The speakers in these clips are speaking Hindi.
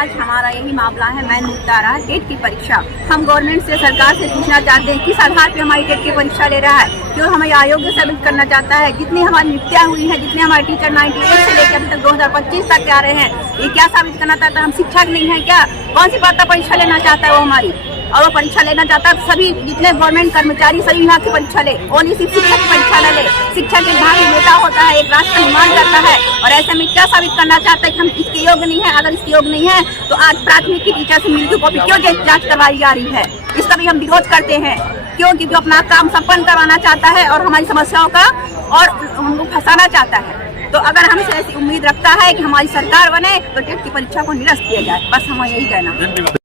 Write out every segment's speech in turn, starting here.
आज हमारा यही मामला है, मेन मुद्दा रहा है टेट की परीक्षा। हम गवर्नमेंट से, सरकार से पूछना चाहते हैं किस आधार पे हमारी टेट की परीक्षा ले रहा है, क्यों हमें अयोग्य साबित करना चाहता है। जितनी हमारी नियुक्तियाँ हुई हैं, जितने हमारे टीचर 98 से लेकर अभी तक 2025 तक आ रहे हैं, ये क्या साबित करना चाहता है? हम शिक्षक नहीं है क्या? कौन सी बात का परीक्षा लेना चाहता है वो हमारी? और वो परीक्षा लेना चाहता है तो सभी जितने गवर्नमेंट कर्मचारी सभी विभाग की परीक्षा ले, ओनली सिर्फ शिक्षक की परीक्षा न ले। शिक्षक एक भाग नेता होता है, एक राष्ट्र का निर्माण करता है, और ऐसे में क्या साबित करना चाहता है कि हम इसके योग्य नहीं है। अगर इसके योग्य नहीं है तो आज प्राथमिक की टीचर से मृत्यु कॉपी क्यों जांच करवाई जा रही है? इसका भी हम विरोध करते हैं, क्योंकि जो अपना काम संपन्न करवाना चाहता है और हमारी समस्याओं का और हमको फंसाना चाहता है। तो अगर हमसे ऐसी उम्मीद रखता है कि हमारी सरकार बने तो टेट की परीक्षा को निरस्त किया जाए, बस हमें यही कहना।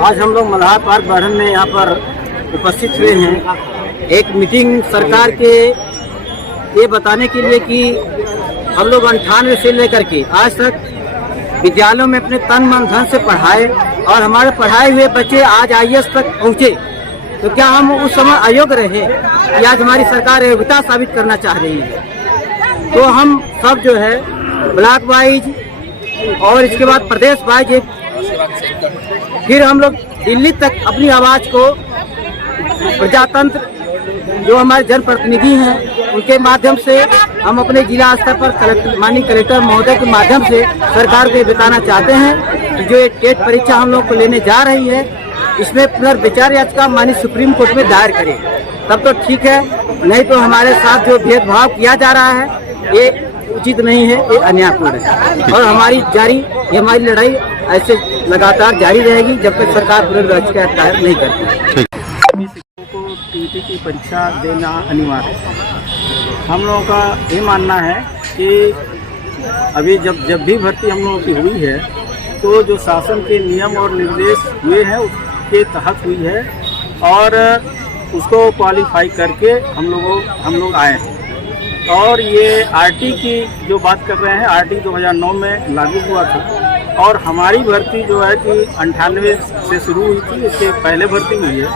आज हम लोग मल्हार पार्क गार्डन में यहाँ पर उपस्थित हुए हैं एक मीटिंग सरकार के ये बताने के लिए कि हम लोग 98 से लेकर के आज तक विद्यालयों में अपने तन मन धन से पढ़ाए और हमारे पढ़ाए हुए बच्चे आज IAS तक पहुँचे, तो क्या हम उस समय अयोग्य रहे या आज हमारी सरकार योग्यता साबित करना चाह रही है? तो हम सब जो है ब्लॉक वाइज और इसके बाद प्रदेश वाइज फिर हम लोग दिल्ली तक अपनी आवाज को प्रजातंत्र जो हमारे जनप्रतिनिधि हैं उनके माध्यम से हम अपने जिला स्तर पर माननीय कलेक्टर महोदय के माध्यम से सरकार को बताना चाहते हैं कि जो ये टेट परीक्षा हम लोग को लेने जा रही है इसमें पुनर्विचार याचिका माननीय सुप्रीम कोर्ट में दायर करें, तब तो ठीक है, नहीं तो हमारे साथ जो भेदभाव किया जा रहा है ये उचित नहीं है, ये अन्यायपूर्ण है। और हमारी लड़ाई ऐसे लगातार जारी रहेगी जब तक सरकार पुनर्विचार दायर नहीं करती। शिक्षकों को टीटी की परीक्षा देना अनिवार्य है। हम लोगों का ये मानना है कि अभी जब भी भर्ती हम लोगों की हुई है तो जो शासन के नियम और निर्देश हुए हैं उसके तहत हुई है और उसको क्वालिफाई करके हम लोग आए हैं। और ये आरटी की जो बात कर रहे हैं, आरटी 2009 में लागू हुआ था और हमारी भर्ती जो है कि 98 से शुरू हुई थी, इसके पहले भर्ती हुई है,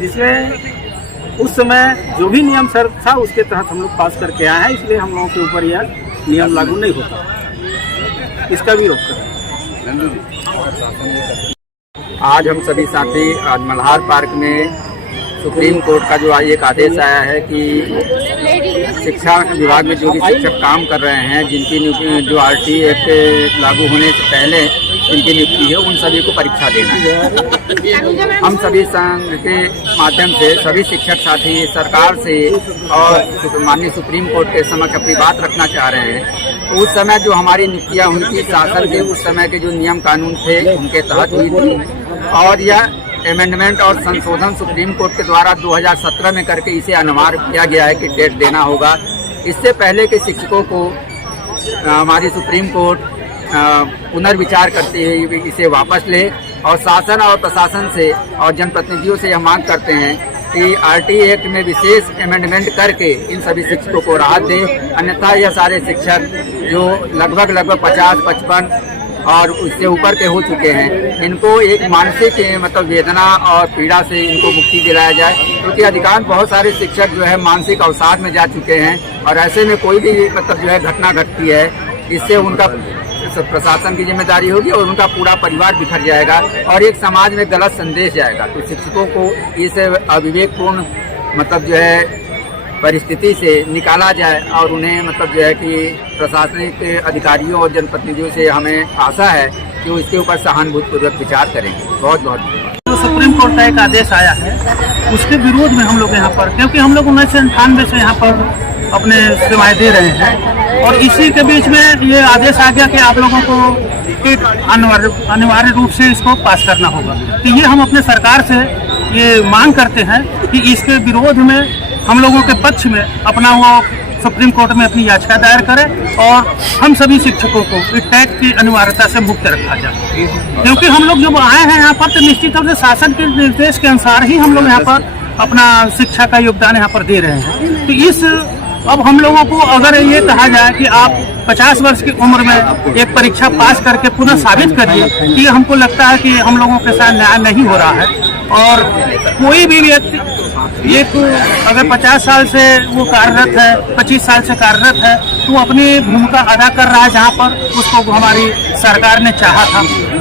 जिसमें उस समय जो भी नियम सर था उसके तहत हम लोग पास करके आए हैं, इसलिए हम लोगों के ऊपर यह नियम लागू नहीं होता, इसका भी रोक करें। आज हम सभी साथी आज मल्हार पार्क में सुप्रीम कोर्ट का जो एक आदेश आया है कि शिक्षा विभाग में जो भी शिक्षक काम कर रहे हैं, जिनकी जो RT एक्ट लागू होने से पहले जिनकी नियुक्ति है, उन सभी को परीक्षा देना है। हम सभी संघ के माध्यम से सभी शिक्षक साथी सरकार से और माननीय सुप्रीम कोर्ट के समक्ष अपनी बात रखना चाह रहे हैं। उस समय जो हमारी नियुक्तियाँ हुई थी शासन के उस समय के जो नियम कानून थे उनके तहत हुई थी और यह अमेंडमेंट और संशोधन सुप्रीम कोर्ट के द्वारा 2017 में करके इसे अनिवार्य किया गया है कि टेट देना होगा। इससे पहले के शिक्षकों को हमारी सुप्रीम कोर्ट पुनर्विचार करते हुए इसे वापस ले और शासन और प्रशासन से और जनप्रतिनिधियों से यह मांग करते हैं कि RT एक्ट में विशेष अमेंडमेंट करके इन सभी शिक्षकों को राहत दे, अन्यथा यह सारे शिक्षक जो लगभग 50-55 और उससे ऊपर के हो चुके हैं, इनको एक मानसिक मतलब वेदना और पीड़ा से इनको मुक्ति दिलाया जाए, क्योंकि अधिकांश बहुत सारे शिक्षक जो है मानसिक अवसाद में जा चुके हैं और ऐसे में कोई भी मतलब जो है घटना घटती है इससे उनका प्रशासन की जिम्मेदारी होगी और उनका पूरा परिवार बिखर जाएगा और एक समाज में गलत संदेश जाएगा। तो शिक्षकों को इस अविवेकपूर्ण मतलब जो है परिस्थिति से निकाला जाए और उन्हें मतलब जो है कि प्रशासनिक अधिकारियों और जनप्रतिनिधियों से हमें आशा है कि वो इसके ऊपर सहानुभूतिपूर्वक विचार करेंगे। बहुत बहुत धन्यवाद। जो सुप्रीम कोर्ट का एक आदेश आया है उसके विरोध में हम लोग यहाँ पर, क्योंकि हम लोग 1998 से यहाँ पर अपने सेवाएं दे रहे हैं और इसी के बीच में ये आदेश आ गया कि आप लोगों को अनिवार्य रूप से इसको पास करना होगा। तो ये हम अपने सरकार से ये मांग करते हैं कि इसके विरोध में हम लोगों के पक्ष में अपना वो सुप्रीम कोर्ट में अपनी याचिका दायर करें और हम सभी शिक्षकों को टेट की अनिवार्यता से मुक्त रखा जाए, क्योंकि हम लोग जब आए हैं यहाँ पर तो निश्चित तौर से शासन के निर्देश के अनुसार ही हम लोग यहाँ पर अपना शिक्षा का योगदान यहाँ पर दे रहे हैं। तो अब हम लोगों को अगर ये कहा जाए कि आप 50 वर्ष की उम्र में एक परीक्षा पास करके पुनः साबित करिए कि हमको लगता है कि हम लोगों के साथ न्याय नहीं हो रहा है, और कोई भी व्यक्ति ये तो अगर 50 साल से वो कार्यरत है, 25 साल से कार्यरत है, तो वो अपनी भूमिका अदा कर रहा है जहाँ पर उसको हमारी सरकार ने चाहा था।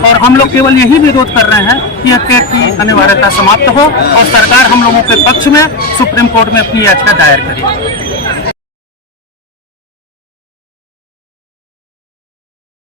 और हम लोग केवल यही विरोध कर रहे हैं कि यह टेट की अनिवार्यता समाप्त हो और सरकार हम लोगों के पक्ष में सुप्रीम कोर्ट में अपनी याचिका दायर करे।